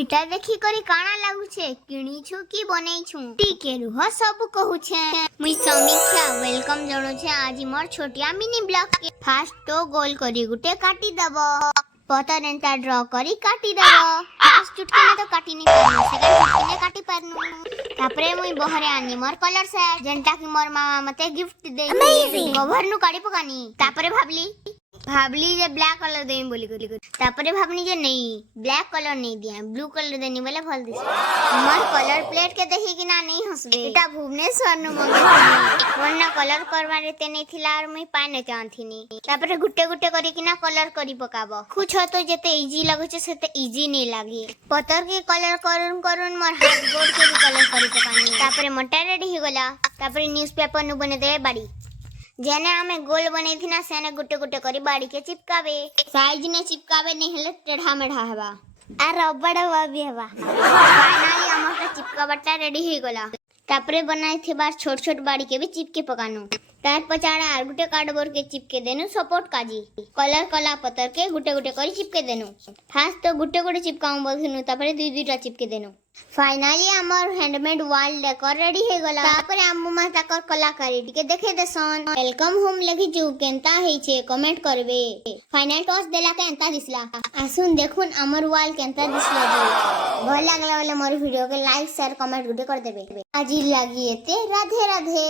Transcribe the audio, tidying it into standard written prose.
इटा देखी करी काना लागू छे किणी छु की बनै छु टीके रुह सब कहू छे मुई समीक्षा वेलकम जणो छे आज मोर छोटिया मिनी ब्लॉग के फास्ट तो गोल करी गुटे काटी दबो पतर एंता ड्रॉ करी काटी दबो फास्ट चुटकी में तो काटी नहीं पारनु सेकंड चुटकी में काटी पारनु तापरे मुई बहरे आनी मोर कलर सेट जेंटा की मोर मामा मते गिफ्ट दे कवर नु काटी पकानी तापरे भाबली जे ब्लैक कलर देई बोली करी तापरे भाबनी जे नहीं ब्लैक कलर नहीं दिया ब्लू कलर देनी बोले भल दिस मोर कलर प्लेट के देखि कि ना नहीं हसबे एटा भुवनेश्वर नु मंगे वरना कलर करवा रेते नहीं थिला और मुई पाए न चाहथिनी तापरे गुट्टे गुट्टे करी कि ना कलर करी पकाबो कुछ हो तो जेते इजी लागो छे सेते इजी नहीं लागी पतर के कलर करून मोर हाथ गोड़ के भी कलर करी पकानी तापरे मोटा रेडी हो गला तापरे न्यूज़पेपर नु बने दे बाड़ी जेने हमें गोल बने थी ना सेने गुट्टे गुट्टे करी बाड़ी के चिपकावे साइज ने चिपकावे नहीं हेले टेढ़ा मेढ़ा हेबा आ रबड़ हवा भी हेबा फाइनली हमर चिपकावटा रेडी हो गला तापरे बनाई थे बार छोट छोट बाड़ी के भी चिपके पकानो तार पचाड़ा आर गुटे कार्डबोर्ड के चिपके देनु सपोर्ट काजी कलर कला पतर के गुटे गुटे करी चिपके देनु फास्ट तो गुटे गुटे चिपकाऊ बोलथनु तापरे दुई दुईटा चिपके देनु फाइनली हमर हैंडमेड वॉल डेकोर रेडी हो गला तापरे आम्मू मा ताकर कलाकारी टिके देखे देसन वेलकम होम लेखि छु केनता हेइ छे कमेंट करबे फाइनल टॉस देला केनता दिसला आसुन देखुन हमर वॉल केनता दिसला जे भल लागला वाला मोर वीडियो के लाइक शेयर कमेंट गुटे कर देबे आजी लागी एते राधे राधे।